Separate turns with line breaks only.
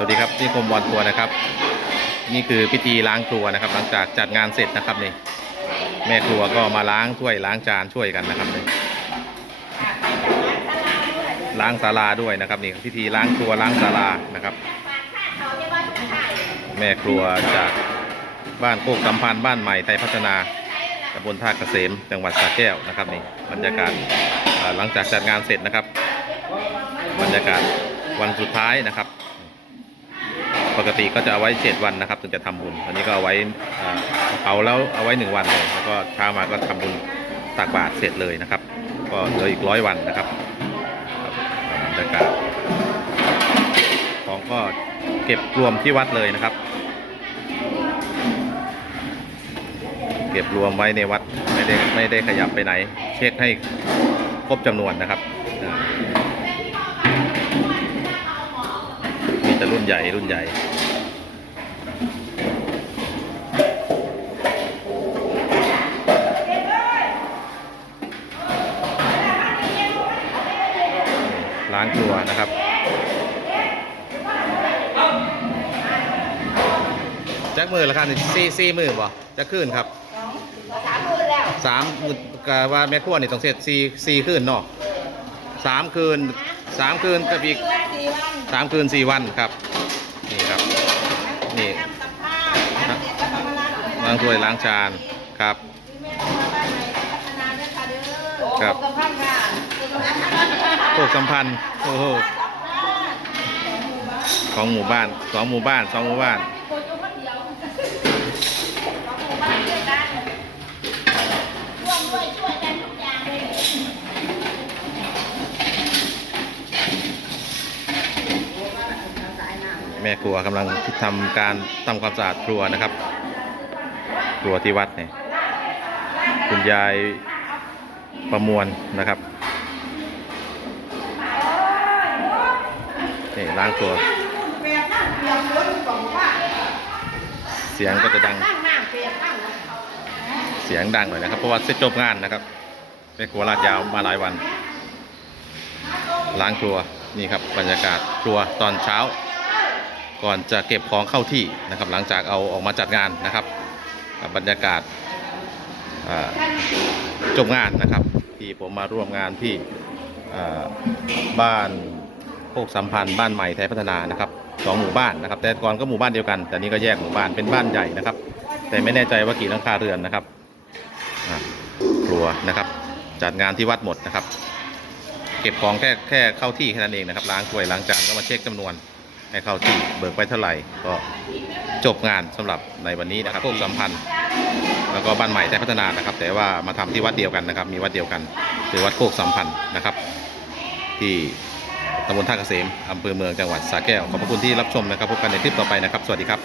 สวัสดีครับนี่กรมวอนทัวร์นะครับ นี่คือพิธีล้างครัวนะครับ หลังจากจัดงานเสร็จนะครับนี่แม่ครัวก็มาล้างถ้วยล้างจานช่วยกันนะครับนี่ล้างศาลาด้วยนะครับนี่พิธีล้างครัวล้างศาลานะครับ แม่ครัวจากบ้านโคกสัมพันธ์บ้านใหม่ไทยพัฒนาตำบลท่าเกษมจังหวัดสระแก้วนะครับนี่บรรยากาศหลังจากจัดงานเสร็จนะครับ บรรยากาศวันสุดท้ายนะครับ ปกติก็จะเอาไว้7วันนะครับ ถึงจะทำบุญอันนี้ก็เอาไว้เผาแล้วเอาไว้1วันเลยแล้วก็เช้ามาก็ทำบุญตักบาตรเสร็จเลยนะครับ ก็เหลืออีกร้อยวันนะครับบรรยากาศของก็เก็บรวมที่วัดเลยนะครับ เก็บรวมไว้ในวัดไม่ได้ไม่ได้ขยับไปไหน เช็คให้ครบจำนวนนะครับ แต่รุ่นใหญ่รุ่นใหญ่ล้างครัวนะครับแจ็คมือละครับนี่ซี่ซี่มือบ่จะขึ้นครับสามหมื่นแล้วสามมือกว่าแม่ครัวนี่ต้องเสร็จสี่สี่คืนเนาะสามคืน สามคืนกับอีกสี่วันสามคืนสี่วันครับ นี่ครับ นี่ทำกับข้าวทำเสร็จก็ต้องมาล้างถ้วยล้างถ้วยล้างจานครับแม่มาบ้านไหนพัฒนาด้วยค่ะเด้อครับโอ้กับพันค่ะโคกสัมพันธ์โอ้โหของหมู่บ้านสองหมู่บ้านสองหมู่บ้านร่วมด้วยช่วยกันทุกอย่างเลย แม่ครัวกำลังทำการทำความสะอาดครัวนะครับ ครัวที่วัดเนี่ยคุณยายประมวลนะครับนี่ล้างครัว เสียงก็จะดังเปียกนั่งเสียงดังหน่อยนะครับเพราะว่าเสร็จจบงานนะครับแม่ครัวลาดยาวมาหลายวัน ล้างครัวนี่ครับบรรยากาศครัวตอนเช้า ก่อนจะเก็บของเข้าที่นะครับ หลังจากเอาออกมาจัดงานนะครับ บรรยากาศจบงานนะครับ ที่ผมมาร่วมงานที่บ้านโคกสัมพันธ์บ้านใหม่ไทยพัฒนานะครับสองหมู่บ้านนะครับ แต่ก่อนก็หมู่บ้านเดียวกัน แต่นี้ก็แยกหมู่บ้านเป็นบ้านใหญ่นะครับ แต่ไม่แน่ใจว่ากี่หลังคาเรือนนะครับครัวนะครับ จัดงานที่วัดหมดนะครับ เก็บของแค่แค่เข้าที่แค่นั้นเองนะครับล้างถ้วยล้างจานก็มาเช็คจำนวน ให้เข้าที่เบิกไปเท่าไหร่ ก็จบงานสำหรับในวันนี้นะครับพวกสัมพันธ์ แล้วก็บ้านใหม่ไทยพัฒนานะครับ แต่ว่ามาทำที่วัดเดียวกันนะครับ มีวัดเดียวกันคือวัดโคกสัมพันธ์นะครับ ที่ตำบลท่าเกษมอำเภอเมืองจังหวัดสระแก้วขอบพระคุณที่รับชมนะครับพบกันในคลิปต่อไปนะครับ สวัสดีครับ